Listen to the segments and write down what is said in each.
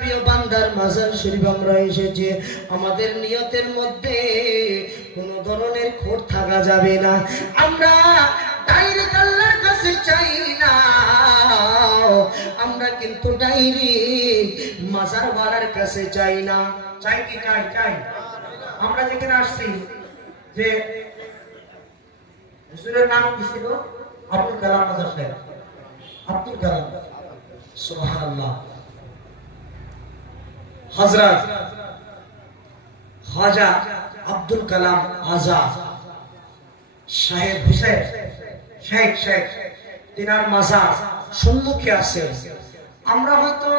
প্রিয় বান্দার মাজার শরীফ আমরা এসেছি, আমাদের নিয়তের মধ্যে কোনো ধরনের খোট থাকা যাবে না। আমরা ডাইরেক্ট আল্লাহর কাছে চাই না, আমরা কিন্তু ডাইরেক্ট মাজার ওয়ালার কাছে চাই না। চাই কি চাই? চাই। আমরা যেখানে আসছি, যে হুজুরের নাম কি ছিল? আব্দুল কালাম আজাদ সাহেব। আব্দুল কালাম, সুবহানাল্লাহ। হযরত খাজা আব্দুল কালাম আজাদ সাহেব হুসেন শেখ তিনার মাজার সম্মুখে আছে। আমরা হয়তো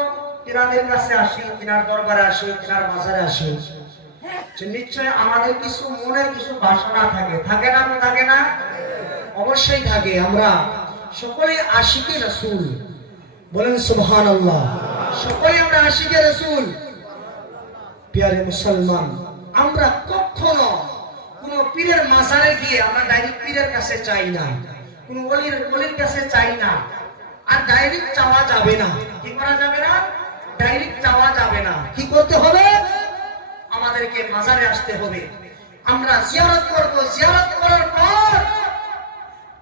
তিনাদের কাছে আসি, তিনার দরবারে আসি, তিনার মাজারে আসি, নিশ্চয় আমাদের কিছু মনের কিছু বাসনা থাকে, থাকে না? থাকে না? অবশ্যই থাকে। আমরা সকলে আশিকে রাসূল, বলেন সুবহানাল্লাহ। সকলে আমরা আশিকে রাসূল। প্রিয় মুসলমান, আমরা কখনো কোন পীরের মাজারে গিয়ে আমরা ডাইরেক্ট পীরের কাছে চাই না, কোন ওলির কাছে চাই না। আর ডাইরেক্ট চাওয়া যাবে না। কি করা যাবে না? ডাইরেক্ট চাওয়া যাবে না। কি করতে হবে? আমাদেরকে মাজারে আসতে হবে। আমরা জিয়ারত করব, জিয়ারত করার পর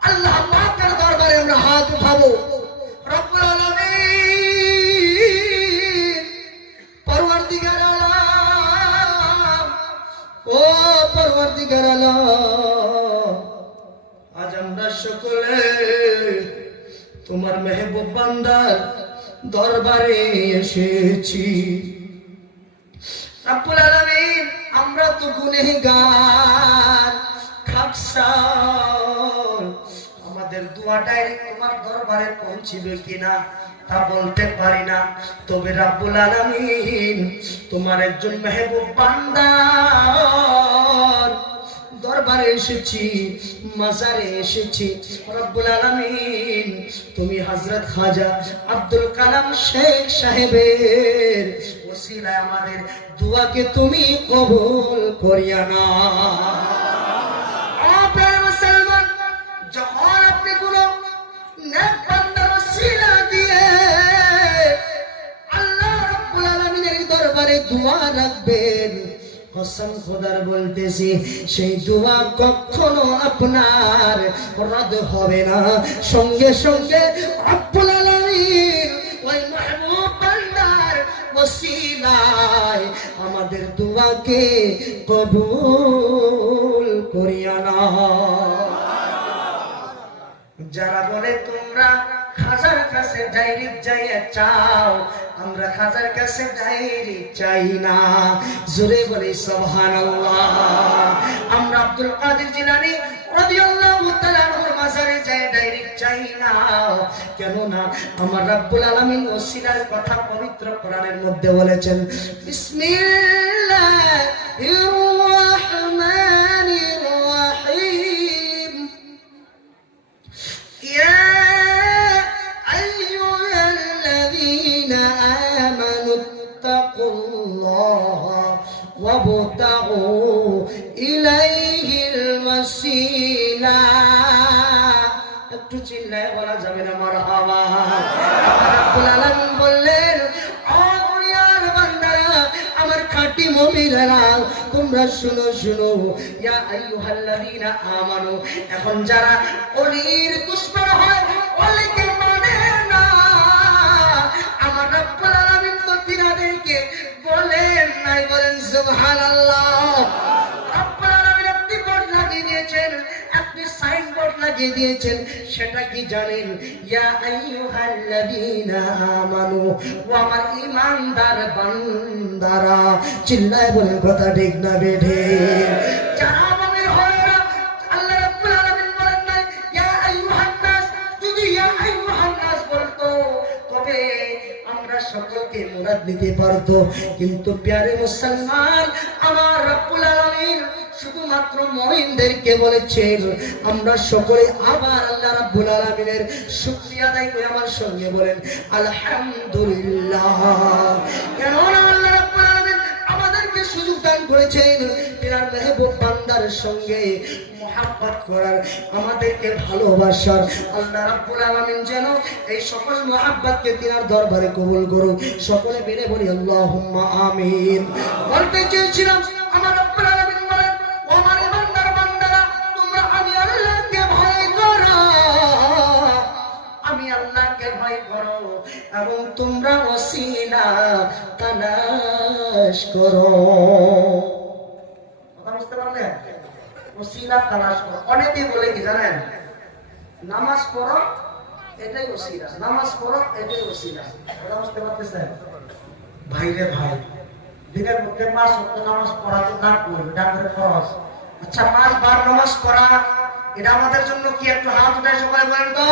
আল্লাহ পাকের দরবারে আমরা হাত উঠাবো। রব্বুল আলামিন, পরওয়ারদিগার আলম, ও পরওয়ারদিগার আলম, আজ আমরা সকলে তোমার মেহবুব বান্দার দরবারে এসেছি। রব্বুল আলামিন, আমরা তো গুনাহগার, খাকসার, আমাদের দোয়া ডাইরেক্ট তোমার দরবারে পৌঁছবে কিনা তা বলতে পারি না। তবে রব্বুল আলামিন, তোমার একজন মেহবুব বান্দার দরবারে এসেছি, মাজারে এসেছি। রব্বুল আলামিন, তুমি হযরত খাজা আব্দুল কালাম শেখ সাহেবের ওসিলায় আমাদের দোয়াকে তুমি কবুল করিয়া নাও। মুসলমান, যখন আপনি কোন নেক বান্দার ওসিলা দিয়ে আল্লাহ রাব্বুল আলামিনের দরবারে দোয়া রাখবেন, কসম খোদার বলতেছি, সেই দোয়া কখনো আপনার রদ হবে না। সঙ্গে সঙ্গে রব্বুল আলামিন ওই মাহবুব বান্দার ওসিলায় আমাদের দোয়াকে কবুল করিয়া নাও। যারা বলে তোমরা খাজার কাছে ডাইরেক্ট যাইয়া চাও, আমরা খাজার কাছে ডাইরেক্ট চাই না। জোরে বলি সুবহানাল্লাহ। আমরা আব্দুল কাদের জিলানী রাদিয়াল্লাহু তাআলা আনহুর মাজারে যাই ডাইরেক্ট চাই না। কেন না? আমার রব্বুল আলামিন ওসিলার কথা পবিত্র কোরআনের মধ্যে বলেছেন, বিসমিল্লাহির রাহমানির রাহিম, ইয়া وابتغوا إليه الوسيلة। একটু চিল্লায় বলা যাবে না মারহাবা? রব্বুল আলামিন বললেন, ও দুনিয়ার বান্দারা, আমার খাঁটি মুমিনেরা, তোমরা শুনো শুনো, ইয়া আইয়ুহাল্লাযীনা আমানু। এখন যারা ওলির দুশমন হয়, ওলিকে মানে না, আমার রব্বুল আলামিন তো তিনাদেরকে বলেন নাই, বলেন সুবহানাল্লাহ। রব্বুল আলামিন একটি বোর্ড লাগিয়ে দিয়েছেন, একটি সাইনবোর্ড লাগিয়ে দিয়েছেন। সেটা কি জানেন? ইয়া আইয়ুহাল্লাযীনা আমানু, ও আমার ঈমানদার বান্দারা। চিল্লায় বলেন কথা ঠিক না বেঠে? যারা মুমিন হয় না, আল্লাহ রাব্বুল আলামিন বলেন নাই ইয়া আইয়ুহান নাস। যদি ইয়া আইয়ুহান নাস বলতো তবে আমরা সকলকে মুরাদ নিতে পারতো। কিন্তু প্যারে মুসলমান, আমার রব্বুল আলামিন শুধুমাত্র মুমিনদেরকে বলেছেন। আমরা সকলে আবার আল্লাহ রাব্বুল আলামিনের শুকরিয়া আদায় করে আমার সঙ্গে বলেন আলহামদুলিল্লাহ। কেন আল্লাহ রাব্বুল আলামিন আমাদেরকে সুযোগ দান করেছেন তিনার মেহবুব বান্দার সঙ্গে মুহাব্বত করার, আমাদেরকে ভালোবাসার। আল্লাহ রাব্বুল আলামিন যেন এই সকল মুহাব্বতকে তিনার দরবারে কবুল করুন। সকলে মিলে বলি আল্লাহুম্মা আমিন। বলতে চেয়েছিলাম আমার রাব্বুল আলামিন বলেন, ও আমার বান্দার বান্দারা, তোমরা আমি আল্লাহকে ভয় করো, আমি আল্লাহকে ভয় করো, এবং তোমরা ওসিলা তালাশ করো। কথা বুঝতে পারলেন? ওসিলা তালাশ করো। অনেকেই বলে কি জানেন, নামাজ পড়ো এটাই ওসিলা, নামাজ পড়ো এটাই ওসিলা। কথা বুঝতে পারতেছেন? ভাইরে ভাই, দিনের মধ্যে 5 ওয়াক্ত নামাজ পড়া তো না পড়বে, এটা আমাদের ফরজ। আচ্ছা, 5 বার নামাজ পড়া এটা আমাদের জন্য কি? একটু হাত উঠায় সবাই বলেন তো।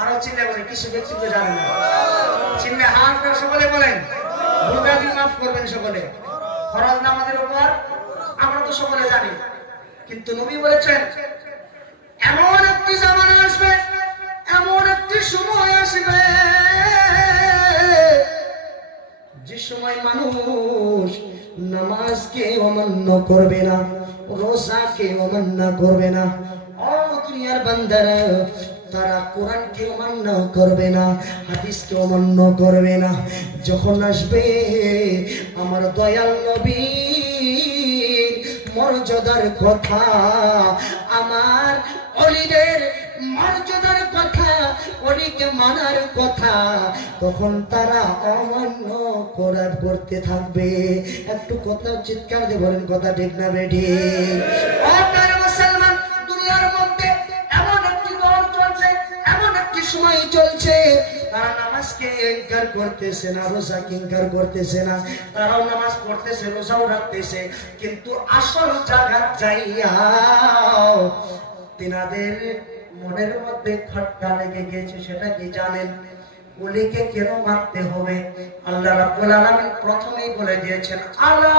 আরো চিন্তা করেন, কিছু ব্যক্তি তো জানেন না, চিনলে হাত উঠায় সকলে বলেন। ভুলটা দিয়ে মাফ করবেন সকলে। ফরজ নামাজের উপর আমরা তো সকলে জানি, কিন্তু নবী বলেছেন এমন একটি জামানা আসবে, এমন একটি সময় আসবে, যে সময় মানুষ নামাজকে অমান্য করবে না, রোজাকে অমান্য করবে না। ও দুনিয়ার বান্দারা, তারা কোরআনকে অমান্য করবে না, হাদিসকে অমান্য করবে না। যখন আসবে আমার দয়াল নবীর মর্যাদার কথা, আমার ওলিদের মর্যাদার কথা, ওলিকে মানার কথা, তখন তারা অমান্য করতে থাকবে। একটু কথা চিৎকার দিয়ে বলেন, কথা ঠিক না বেঠি? আপনার মুসলমান, দুনিয়ার মধ্যে এমন একটি দল চলছে, এমন একটি সময় চলছে, তারা নামাজকে ইনকার করতেছে না, রোজাকে ইনকার করতেছে না, তারাও নামাজ পড়তেছে, রোজাও রাখতেছে, কিন্তু আসল জায়গা যাইয়া তিনাদের মনের মধ্যে খটকা লেগে গেছে। সেটা কি জানেন? ওলিকে কেন মানতে হবে? আল্লাহ রাব্বুল আলামিন প্রথমেই বলে দিয়েছেন, আলা,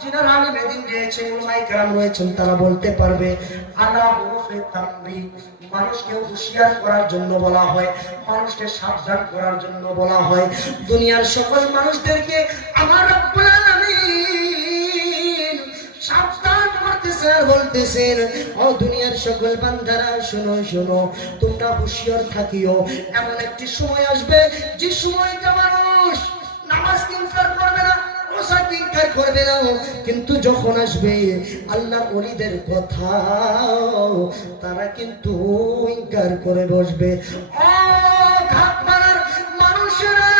যিনারা আলেমে দ্বীন দিয়েছেন, উলামায়ে কেরাম রয়েছেন, তারা বলতে পারবে, আলা হুরুফে তানবীহ, মানুষকে হুঁশিয়ার করার জন্য বলা হয়, মানুষকে সাবধান করার জন্য বলা হয়। দুনিয়ার সকল মানুষদেরকে আমার রাব্বুল আলামিন সাবধান করতেছেন আর বলতেছেন, ও দুনিয়ার সকল বান্দারা শোনো শোনো, তোমরা হুঁশিয়ার থাকিও। এমন একটি সময় আসবে, যে সময়টা মানুষ নামাজ ইনকার করবে না, রোজা ইনকার করবে না, কিন্তু যখন আসবে আল্লাহ ওলিদের কথা, তারা কিন্তু ইনকার করে বসবে। ও ঘাট মারার মানুষেরা,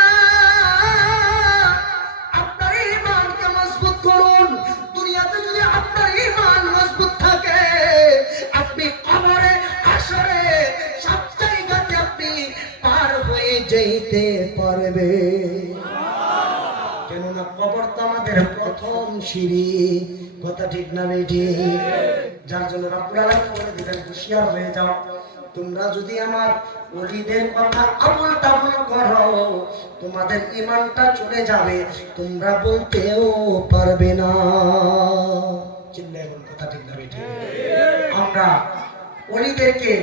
আপনার ঈমানকে মজবুত করুন। দুনিয়াতে যদি আপনার ঈমান মজবুত থাকে, আপনি কবরে, হাসরে, সব জায়গাতে আপনি পার হয়ে যেতে পারবে। কেননা কবর তো আমাদের প্রথম সিঁড়ি। কথা ঠিক না বেঠি? যার জন্য রাব্বুল আলামিন বলে দিলেন, হুঁশিয়ার হয়ে যাও। তোমরা যদি আমার ওলিদের কথা আবুল তাবুল করো, তোমাদের ঈমানটা চলে যাবে, তোমরা বলতেও পারবে না। চিল্লায় বল, কথা ঠিক না বেঠি? আমরা ওলিদেরকে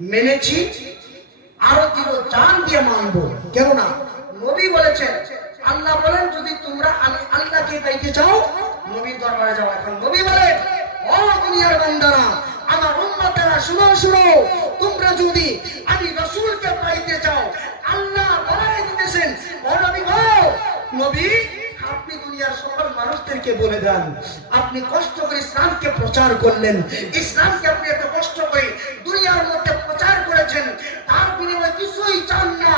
মেনেছি, আরো দিল জান দিয়ে মানবো। কেননা নবী বলেছেন, আল্লাহ বলেন, যদি তোমরা আমি আল্লাহকে পাইতে চাও, নবীর দরবারে যাও। এখন নবী বলেন, ও দুনিয়ার বান্দারা, আমার উম্মতেরা, শুনো শুনো, তোমরা যদি আমি রাসূলকে পাইতে চাও, আল্লাহ বলে দিতেছেন, ও নবী গো, নবী আপনি দুনিয়ার সকল মানুষদেরকে বলে দেন, আপনি কষ্ট করে ইসলামকে প্রচার করলেন, ইসলামকে আপনি এত কষ্ট করে দুনিয়ার মধ্যে প্রচার করেছেন, তার বিনিময়ে কিছুই চান না।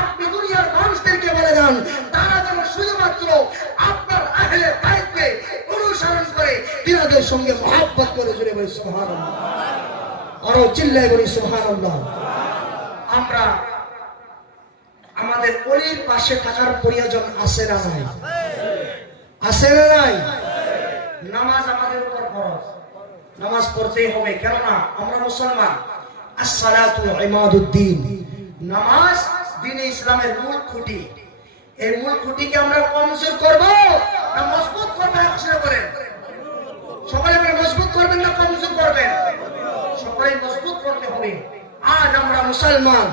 আপনি দুনিয়ার মানুষদেরকে বলে দেন, তারা যেন শুধুমাত্র আপনার আহলে বাইতকে অনুসরণ করে, তিনাদের সঙ্গে মহব্বত করে। জোরে বলি সুবহানাল্লাহ, আরো চিল্লায় বলি সুবহানাল্লাহ। আমরা আমাদের ওলির পাশে থাকার প্রয়োজন আছে না নাই? আছে না নাই? নামাজ আমাদের উপর ফরজ, নামাজ পড়তেই হবে। কেননা আমরা মুসলমান। আসসালাতু ইমাদুদ্দিন, নামাজ দ্বীনে ইসলামের মূল খুঁটি। এই মূল খুঁটিকে আমরা কমজোর করব না মজবুত করব? একসাথে বলেন, সকলে মিলে মজবুত করবেন না কমজোর করবেন? সকলে মজবুত করতে হবে। আজ আমরা মুসলমান,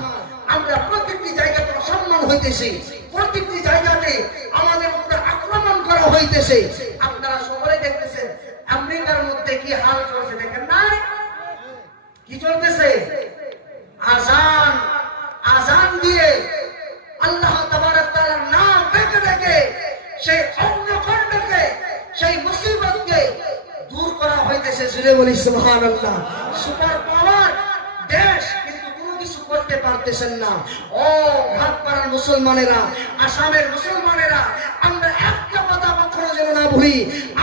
আমরা প্রত্যেকটি জায়গাতে অসম্মান হইতেছি, প্রত্যেকটি জায়গাতে আমাদের উপরে আক্রমণ করা হইতেছে। আপনারা সকলে দেখতেছেন, চলতেছে? আজান, আজান দিয়ে আল্লাহ তাবারক তাআলার নাম ডেকে ডেকে সেই অগ্নিকাণ্ডকে, সেই মুসিবতকে দূর করা হইতেছে। জুড়ে বলি সুবহানাল্লাহ। সুপার পাওয়ার দেশ কিন্তু কোনো কিছু করতে পারতেছেন না। ও ভাটপাড়ার মুসলমানেরা, আসামের মুসলমানেরা, আমরা একটা কথা কখনো যেন না ভুলি,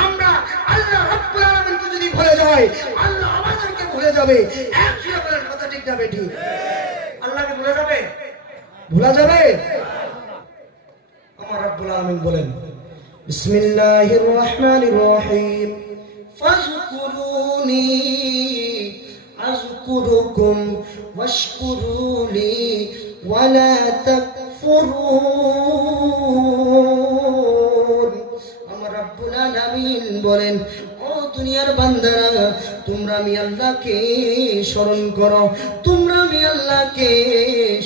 আমরা আল্লাহ রাব্বুল আলামিনকে যদি ভুলে যাই, আল্লাহ আমাদেরকে ভুলে যাবে। এক জোরে বলেন কথা ঠিক না বেটি? আল্লাহকে ভুলে যাবে? ভুলা যাবে? আমার রাব্বুল আলামিন বলেন, বিসমিল্লাহির রহমানির রহিম, ফাযকুরুনি আযকুরুকুম ওয়াশকুরুলি ওয়ালা তাকফুরুন। আমার রাব্বুল আলামিন বলেন, ও দুনিয়ার বান্দারা, তোমরা আমি আল্লাহকে স্মরণ করো, তোমরা আমি আল্লাহকে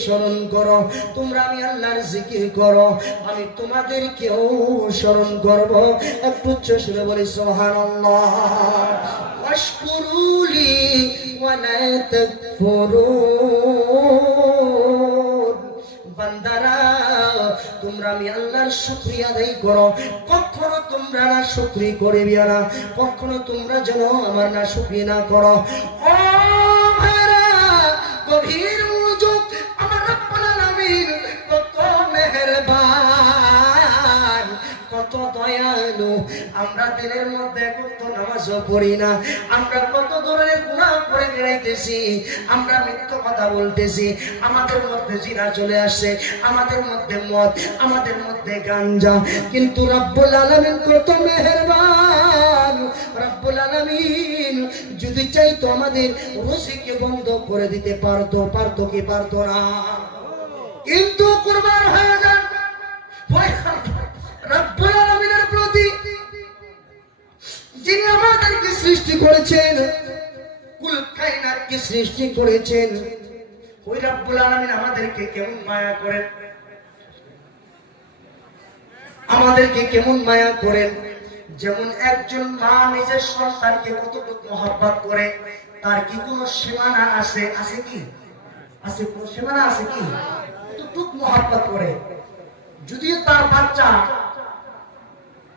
স্মরণ করো, তোমরা আমি আল্লাহর জিকির করো, আমি তোমাদেরকেও স্মরণ করব। একটু উচ্চ সুরে বলি সুবহানাল্লাহ। ওয়াশকুরুলি ওয়ালা তাকফুরুন। বান্দারা, তোমরা আমি আল্লাহর শুকরিয়া আদায় করো, কখনো তোমরা না শুকরিয়া করবে না, কখনো তোমরা যেন আমার না শুকরিয়া না করো। ও ভাইরা, গভীর মনোযোগ। আমার রাব্বুল আলামিন কত মেহেরবান, কত দয়ালু। আমরা দিনের মধ্যে কত নামাজও পড়ি না, আমরা কত ধরনের গুনাহ করে বেড়াইতেছি, আমরা মিথ্যা কথা বলতেছি, আমাদের মধ্যে জিনা চলে আসে, আমাদের মধ্যে মদ, আমাদের মধ্যে গাঞ্জা, কিন্তু রাব্বুল আলামিন কত মেহেরবান। রাব্বুল আলামিন যদি চাইতো আমাদের রুজিকে বন্ধ করে দিতে পারতো, পারতো কি পারতো না? কিন্তু কুরবান হয়ে যান রাব্বুল আলামিনের প্রতি, যিনি আমাদেরকে সৃষ্টি করেছেন, কুল কায়নাতকে সৃষ্টি করেছেন। ওই রাব্বুল আলামিন আমাদেরকে কেমন মায়া করেন, আমাদেরকে কেমন মায়া করেন। যেমন একজন মা নিজের সন্তানকে কতটুকু মহব্বত করে, তার কি কোনো সীমানা আছে? আছে কি? আছে? কোনো সীমানা আছে কি? কতটুকু মহব্বত করে। যদিও তার বাচ্চা,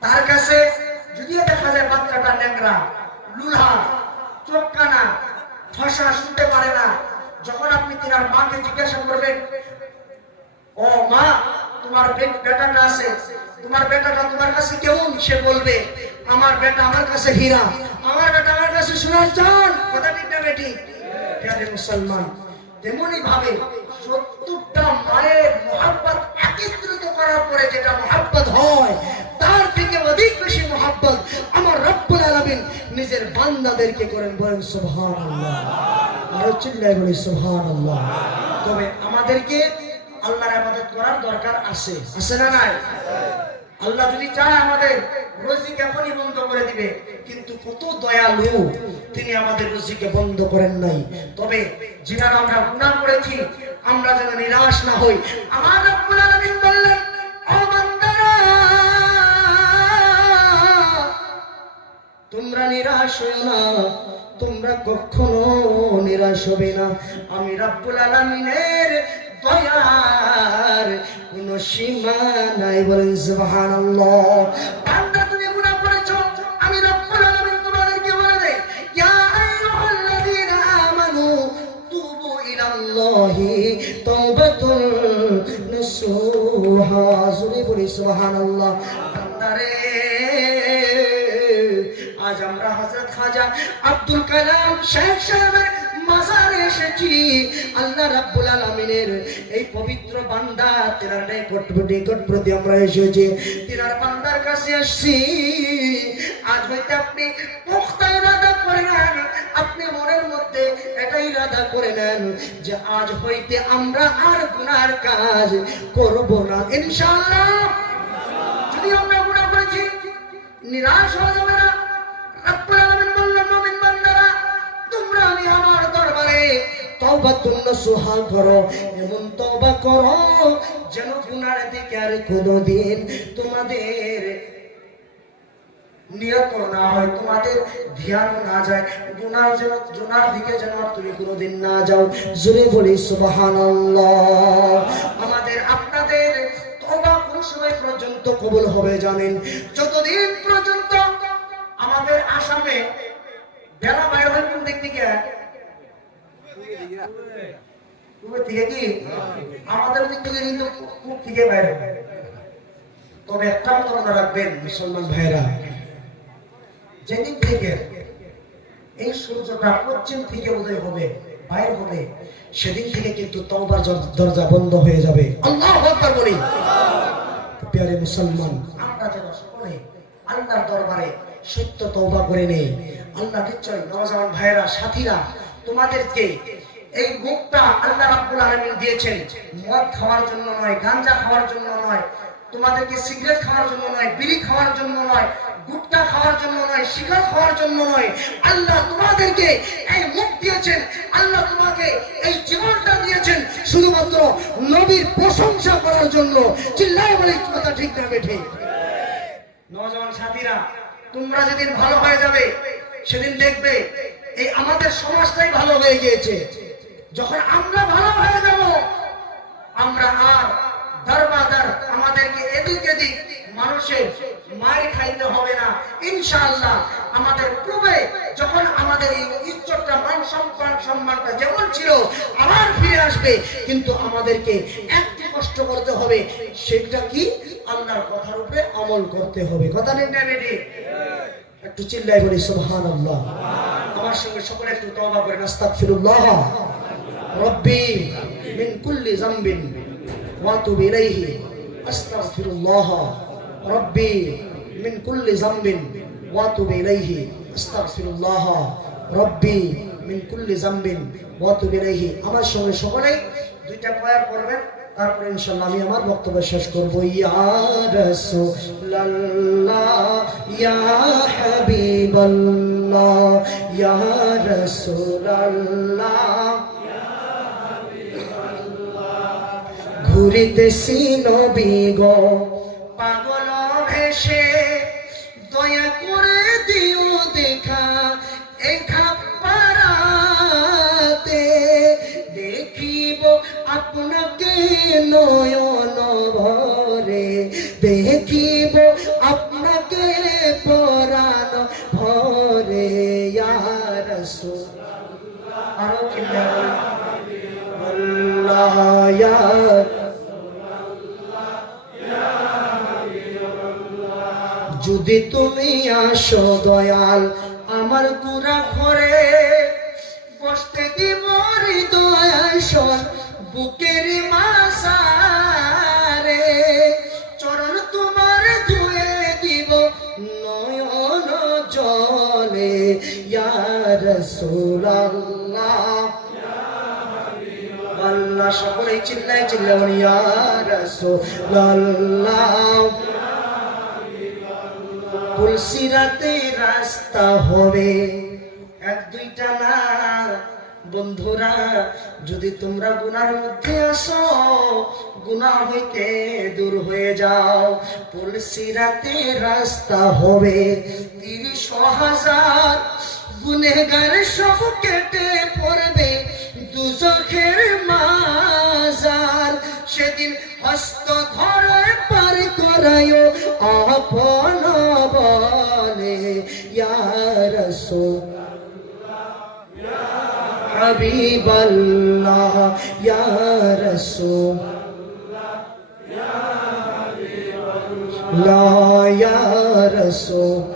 তার কাছে যদিও দেখা যায় বাচ্চাটা ন্যাংরা, লুলা, চোখ কানা, ভাষা শুনতে পারে না, যখন আপনি তিনার মাকে জিজ্ঞাসা করবেন, ও মা, তোমার বেটাটা আছে, তোমার বেটাটা তোমার কাছে কেমন? সে বলবে, আমার বেটা আমার কাছে হীরা, আমার বেটা আমার কাছে সোনার চাঁদ। কথা ঠিক না বেটি? প্রিয় মুসলমান, তেমনি ভাবে 70টা মায়ের মহব্বত একত্রিত করার পরে যেটা মহব্বত হয়, তার থেকে অধিক বেশি মহব্বত আমার রব্বুল আলামিন নিজের বান্দাদেরকে করেন। বলেন সুবহানাল্লাহ। আর চিল্লায় বলি সুবহানাল্লাহ। তবে আমাদেরকে আল্লাহর ইবাদত করার দরকার আছে, আছে না নাই? আল্লাহ যদি চায় আমাদের রুজিক এখনই বন্ধ করে দিবে, কিন্তু কত দয়ালু, তিনি আমাদের রুজিকে বন্ধ করেন নাই। তবে যিনারা আমরা গুনাহ করেছি, আমরা যেন নিরাশ না হই। আমার রব্বুল আলামিন বললেন, ও বান্দারা, তোমরা নিরাশ হইও না, তোমরা কখনো নিরাশ হবে না। আমি রব্বুল আলামিনের দয়ার কোন সীমা নাই। বলেন সুবহানাল্লাহ। বান্দা, তুমি গুনাহ করেছো, আমি রব্বুল আলামিন তোমাদেরকে বলে দেই, ইয়া আইয়ুহাল্লাযীনা আমানু তুবু ইলাল্লাহি তাওবাতুন নাসুহা। জোরে বলি সুবহানাল্লাহ। বান্দারে, আজ আমরা হযরত খাজা আব্দুল কালাম শেখ সাহেবের মাজারে এসেছি। আল্লাহ রাব্বুল আলামিনের এই পবিত্র বান্দা, তেনার নিকট প্রতি আমরা এসেছি, তেনার বান্দার কাছে আসছি। আজ হইতে আপনি পুখতা ইরাদা করে নেন, আপনি মনের মধ্যে এটা ইরাদা করে নেন যে আজ হইতে আমরা আর গুনার কাজ করব না ইনশাআল্লাহ। যদি আমরা গুনাহ করেছি, নিরাশ হয়ে যাবে না। রব্বুল আলামিন বললেন, মুমিন বান্দারা, তোমরা আমি আমার দরবারে তওবাতুন নাসুহা করো, এমন তওবা করো যেন গুনার দিকে আর কোনোদিন তোমাদের নিয়ত না হয়, তোমাদের ধ্যান না যায়, গুনার দিকে যেন তুমি কোনোদিন না যাও। জোরে বলি সুবহানাল্লাহ। আমাদের আপনাদের তওবা কোন সময় পর্যন্ত কবুল হবে জানেন? যতদিন পর্যন্ত আমাদের আসামে বেলা বাইরে হয় কোন দিক থেকে? কি আমাদের দিক থেকে কিন্তু কূপ থেকে বাইরে। তবে একটা কথা মনে রাখবেন মুসলমান ভাইরা, যেদিন থেকে এই সূর্যটা পশ্চিম থেকে উদয় হবে, বাইর হবে, সেদিন থেকে কিন্তু তওবার দরজা বন্ধ হয়ে যাবে। আল্লাহু আকবার বলি। প্রিয় মুসলমান, আমরা যেন সকলে আল্লাহর দরবারে সত্য তওবা করে নেই। আল্লাহ নিশ্চয় নওজওয়ান ভাইরা, সাথীরা, তোমাদেরকে এই মুখটা আল্লাহ রাব্বুল আলামিন দিয়েছেন মদ খাওয়ার জন্য নয়, গাঁজা খাওয়ার জন্য নয়, তোমাদেরকে সিগারেট খাওয়ার জন্য নয়, বিড়ি খাওয়ার জন্য নয়, গুটখা খাওয়ার জন্য নয়, শিকার খাওয়ার জন্য নয়। আল্লাহ তোমাদেরকে এই মুখ দিয়েছেন, আল্লাহ তোমাকে এই জীবনটা দিয়েছেন শুধুমাত্র নবীর প্রশংসা করার জন্য। চিল্লায় বলে কথা ঠিক না বেঠিক? নওজওয়ান সাথীরা, তোমরা যেদিন ভালো হয়ে যাবে সেদিন দেখবে এই আমাদের সমাজটাই ভালো হয়ে গিয়েছে। যখন আমরা ভালো হয়ে যাব, আমরা আর দরবাদার আমাদেরকে এদিক এদিক মানুষের মায়ের খাইতে হবে না ইনশাআল্লাহ। আমাদের পূর্বে যখন আমাদের এই ইজ্জতটা, মান সম্মানটা যেমন ছিল আবার ফিরে আসবে, কিন্তু আমাদেরকে একটু কষ্ট করতে হবে। সেটা কি? আল্লাহর কথার উপরে আমল করতে হবে। কথা নেই না বেটি? একটু চিল্লাই বলি সুবহানাল্লাহ। আমার সঙ্গে সকলে একটু তওবা করেন। আস্তাগফিরুল্লাহ রব্বি মিন কুল্লি যামবিন ওয়া আতুবু ইলাইহি। আস্তাগফিরুল্লাহ রব্বি মিন কুল্লি যামবিন ওয়া আতুবু ইলাইহি। আস্তাগফিরুল্লাহ রব্বি মিন কুল্লি যামবিন ওয়া আতুবু ইলাইহি। আমার সঙ্গে সকলে দুইটা পড়া পড়বেন, তারপরে ইনশাআল্লাহ আমি আমার বক্তব্য শেষ করব। ইয়া রাসূলুল্লাহ ইয়া হাবিবাল্লাহ ইয়া রাসূলুল্লাহ ঘুরিতেছি নবী গো পাগল ভেসে, দয়া করে দিও দেখা এই খাপারাতে, দেখিব আপনাকে নয়ন ভরে, দেখিব আপনাকে পরাণ ভরে। ইয়া রাসূলুল্লাহ আরো আল্লাহ ইয়া যদি তুমি আসো দয়াল আমার গুনাহ ঘরে, বসতে দিব হৃদয় আসন বুকের মাঝারে, চরণ তোমার ধুয়ে দিব নয়ন জলে। ইয়া রাসূলুল্লাহ আল্লাহ সকলেই চিল্লাই চিল্লাই বলি ইয়া রাসূলুল্লাহ। পুলসিরাতে রাস্তা হবে এক দুইটা না বন্ধুরা, যদি তোমরা গুনার মধ্যে আসো গুনাহ হইতে দূর হয়ে যাও। পুলসিরাতে রাস্তা হবে 30,000 গুনেহগার সব কেটে পড়বে দুজখের মাজার। সেদিন হস্ত ধরে পার করায়ো আপন বলে। ইয়া রাসূলুল্লাহ ইয়া হাবিবাল্লাহ ইয়া রাসূলুল্লাহ ইয়া হাবিবাল্লাহ ইয়া রাসূলুল্লাহ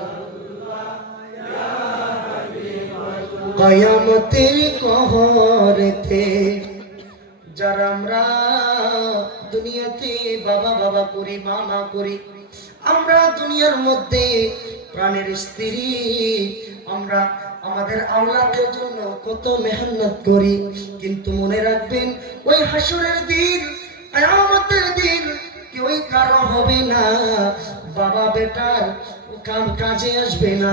ইয়া হাবিবাল্লাহ। কিয়ামতের কহরেতে যারা আমরা দুনিয়াতে বাবা বাবা করি, মামা করি, আমরা দুনিয়ার মধ্যে প্রাণের স্ত্রী, আমরা আমাদের আওলাদের জন্য কত মেহনত করি, কিন্তু মনে রাখবেন ওই হাসরের দিন, কিয়ামতের দিন কেউই কারো হবে না। বাবা বেটার কাজে আসবে না,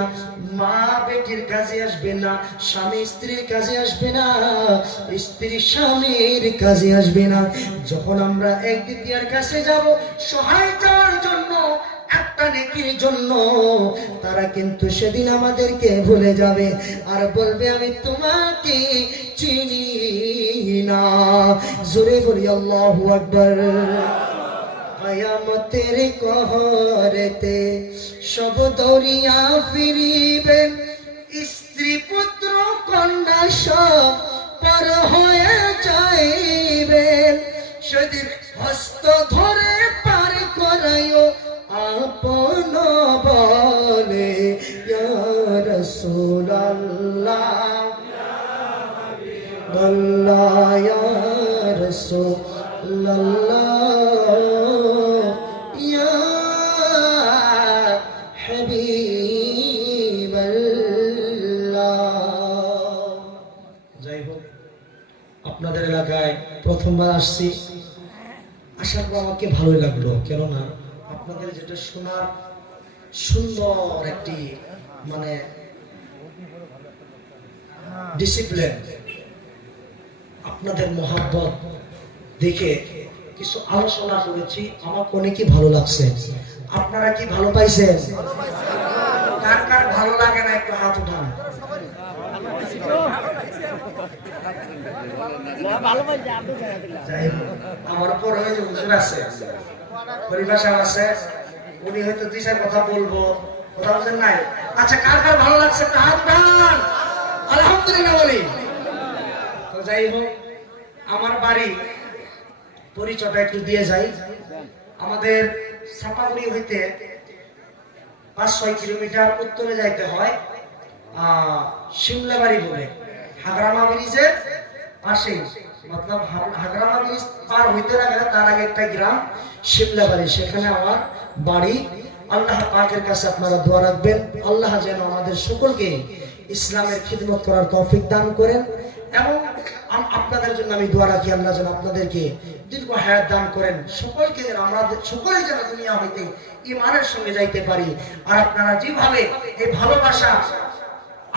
মা বেটির কাজে আসবে না, স্বামী স্ত্রীর কাজে আসবে না, স্ত্রী স্বামীর কাজে আসবে না। যখন আমরা এক দ্বিতীয়ের কাছে যাব সহায় চাওয়ার জন্য, একটা নেকির জন্য তারা কিন্তু সেদিন আমাদেরকে ভুলে যাবে আর বলবে আমি তোমাকে চিনি না। জোরে বলি আল্লাহু আকবার। কিয়ামতের কহরেতে সব দরিয়া ফিরিবে, স্ত্রী পুত্র কন্যা সব পর হয়ে যাইবে। সেদিন হস্ত ধরে পার করায়ও আপন বলে ইয়া রাসূলুল্লাহ আল্লাহ ইয়া রাসূলুল্লাহ ইয়া হাবিবাল্লাহ। যাই হোক, আপনাদের এলাকায় প্রথমবার আসছি, আসার পর আমাকে ভালোই লাগলো। কেননা আপনাদের যেটা শোনার সুন্দর একটি মানে ডিসিপ্লিন, আপনাদের মহাব্বত দেখে কিছু আলোচনা করেছি, আমাকে অনেকই ভালো লাগছে। আপনারা কি ভালো পাইছেন? কার কার ভালো লাগে না একটু হাত উঠান। আমার উপর হুজুর আছে, পরিবার সাহেব আছে, উনি হয়তো দুই চার কথা বলবো, কথা বলছেন নাই। আচ্ছা, কার কার ভালো লাগছে একটু হাত উঠান, আলহামদুলিল্লাহ বলি। তো যাই হোক, আমার বাড়ি পরিচয়টা একটু দিয়ে যাই। আমাদের ছাপাগুড়ি হইতে 5-6 কিলোমিটার উত্তরে যাইতে হয়, শিমলাবাড়ি বলে, হাগরামা ব্রিজের পাশে, মতলব হাগরামা ব্রিজ পার হইতে লাগে তার আগে একটা গ্রাম শিমলাবাড়ি, সেখানে আমার বাড়ি। আল্লাহ পাকের কাছে আপনারা দোয়া রাখবেন, আল্লাহ যেন আমাদের সকলকে ইসলামের খিদমত করার তৌফিক দান করেন। এবং আপনাদের জন্য আমি দোয়া রাখি, আল্লাহ যেন আপনাদেরকে দীর্ঘ হায়াত দান করেন, সকলকে যেন আমরা সকলে যেন দুনিয়া হইতে ঈমানের সঙ্গে যাইতে পারি। আর আপনারা যেভাবে এই ভালোবাসা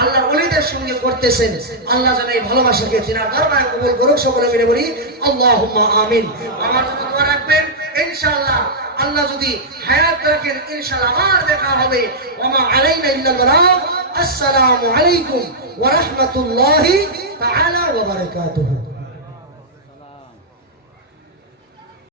আল্লাহর ওলিদের সঙ্গে করতেছেন, আল্লাহ যেন এই ভালোবাসাকে তিনার দরবারে কবুল করুক। সকলে মিলে বলি আল্লাহুম্মা আমিন। আমার জন্য দোয়া রাখবেন, ইনশাআল্লাহ আল্লাহ যদি হায়াত রাখেন ইনশাআল্লাহ আবার দেখা হবে। ওমা আলাইনা ইল্লাল বালাগ। আসসালামু আলাইকুম ওয়া রাহমাতুল্লাহি তাআলা ওয়া বারাকাতুহু।